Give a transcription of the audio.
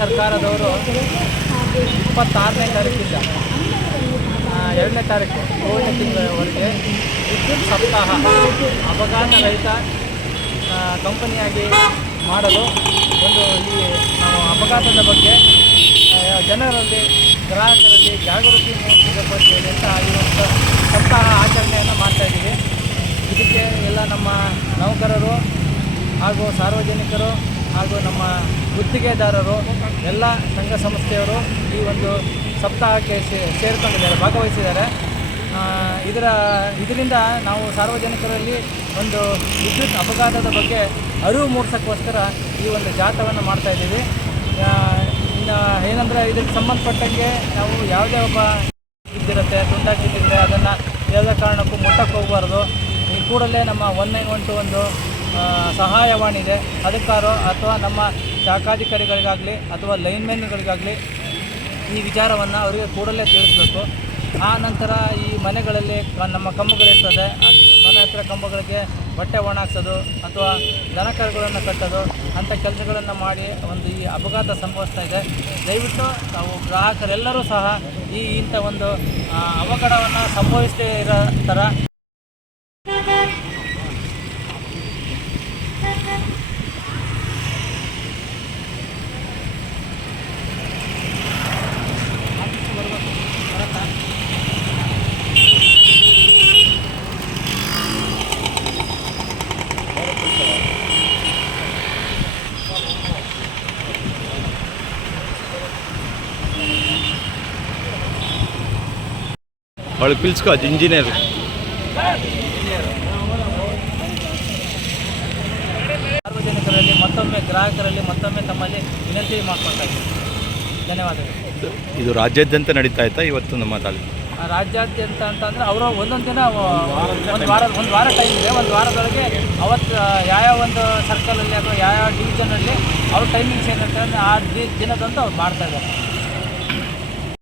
ಸರ್ಕಾರದವರು 26ನೇ ತಾರೀಕಿಂದ 2ನೇ ತಾರೀಕು 7ನೇ ತಿಂಗಳವರೆಗೆ ವಿದ್ಯುತ್ ಸಪ್ತಾಹ ಅಪಘಾತ ರಹಿತ ಕಂಪನಿಯಾಗಿ ಮಾಡಲು ಒಂದು ಈ ಅಪಘಾತದ ಬಗ್ಗೆ ಜನರಲ್ಲಿ ಗ್ರಾಹಕರಲ್ಲಿ ಜಾಗೃತಿ ಮೂಡಿಸಬೇಕು ಅಂತ ಹೇಳಿ ಅಂತ ಈ ಒಂದು ಸಪ್ತಾಹ ಆಚರಣೆಯನ್ನು ಮಾಡ್ತಾಯಿದ್ದೀವಿ. ಇದಕ್ಕೆ ಎಲ್ಲ ನಮ್ಮ ನೌಕರರು ಹಾಗೂ ಸಾರ್ವಜನಿಕರು ಹಾಗೂ ನಮ್ಮ ಗುತ್ತಿಗೆದಾರರು ಎಲ್ಲ ಸಂಘ ಸಂಸ್ಥೆಯವರು ಈ ಒಂದು ಸಪ್ತಾಹಕ್ಕೆ ಸೇರಿಕೊಂಡಿದ್ದಾರೆ, ಭಾಗವಹಿಸಿದ್ದಾರೆ. ಇದರಿಂದ ನಾವು ಸಾರ್ವಜನಿಕರಲ್ಲಿ ಒಂದು ವಿದ್ಯುತ್ ಅಪಘಾತದ ಬಗ್ಗೆ ಅರಿವು ಮೂಡಿಸೋಕ್ಕೋಸ್ಕರ ಈ ಒಂದು ಜಾಥಾವನ್ನು ಮಾಡ್ತಾಯಿದ್ದೀವಿ. ಇನ್ನು ಏನಂದರೆ ಇದಕ್ಕೆ ಸಂಬಂಧಪಟ್ಟಂಗೆ ನಾವು ಯಾವುದೇ ಒಬ್ಬ ಇದ್ದಿರುತ್ತೆ ತುಂಡಾಗಿದ್ದರೆ ಅದನ್ನು ಯಾವುದೇ ಕಾರಣಕ್ಕೂ ಮುಟ್ಟಕ್ಕೆ ಹೋಗಬಾರ್ದು. ಈ ಕೂಡಲೇ ನಮ್ಮ 191 ಒಂದು ಸಹಾಯವಾಣಿ ಇದೆ, ಅದಕ್ಕಾರೋ ಅಥವಾ ನಮ್ಮ ಶಾಖಾಧಿಕಾರಿಗಳಿಗಾಗಲಿ ಅಥವಾ ಲೈನ್ಮೆನ್ಗಳಿಗಾಗಲಿ ಈ ವಿಚಾರವನ್ನು ಅವರಿಗೆ ಕೂಡಲೇ ತಿಳಿಸ್ಬೇಕು. ಆ ನಂತರ ಈ ಮನೆಗಳಲ್ಲಿ ನಮ್ಮ ಕಂಬಗಳಿರ್ತದೆ, ಮನೆ ಹತ್ರ ಕಂಬಗಳಿಗೆ ಬಟ್ಟೆ ಒಣಾಕ್ಸೋದು ಅಥವಾ ದನಕರುಗಳನ್ನು ಕಟ್ಟೋದು ಅಂಥ ಕೆಲಸಗಳನ್ನು ಮಾಡಿ ಒಂದು ಈ ಅಪಘಾತ ಸಂಭವಿಸ್ತಾ ಇದೆ. ದಯವಿಟ್ಟು ನಾವು ಗ್ರಾಹಕರೆಲ್ಲರೂ ಸಹ ಇಂಥ ಒಂದು ಅವಘಡವನ್ನು ಸಂಭವಿಸದೇ ಇರೋ ಥರ వాళ్ళకి పిలుచుకోవచ్చు ఇంజనీర్. ಸಾರ್ವಜನಿಕರಲ್ಲಿ ಮತ್ತೊಮ್ಮೆ ಗ್ರಾಹಕರಲ್ಲಿ ಮತ್ತೊಮ್ಮೆ ತಮ್ಮಲ್ಲಿ ವಿನಂತಿ ಮಾಡ್ಕೊಳ್ತಾ ಇದ್ದೀವಿ. ಧನ್ಯವಾದಗಳು. ಇದು ರಾಜ್ಯಾದ್ಯಂತ ನಡೀತಾ ಇತ್ತಾ ಇವತ್ತು ನಮ್ಮ ತಾಲೂಕು? ರಾಜ್ಯಾದ್ಯಂತ ಅಂತಂದರೆ ಅವರು ಒಂದೊಂದು ದಿನ ಒಂದು ವಾರ ಟೈಮ್ ಇದೆ. ಒಂದು ವಾರದೊಳಗೆ ಅವತ್ತು ಯಾವ ಒಂದು ಸರ್ಕಲಲ್ಲಿ ಅಥವಾ ಯಾವ ಡಿವಿಷನಲ್ಲಿ ಅವ್ರ ಟೈಮಿಂಗ್ಸ್ ಏನಂತಂದರೆ ಆ ದಿನದಂತೂ ಅವ್ರು ಮಾಡ್ತಾಯಿದ್ದಾರೆ.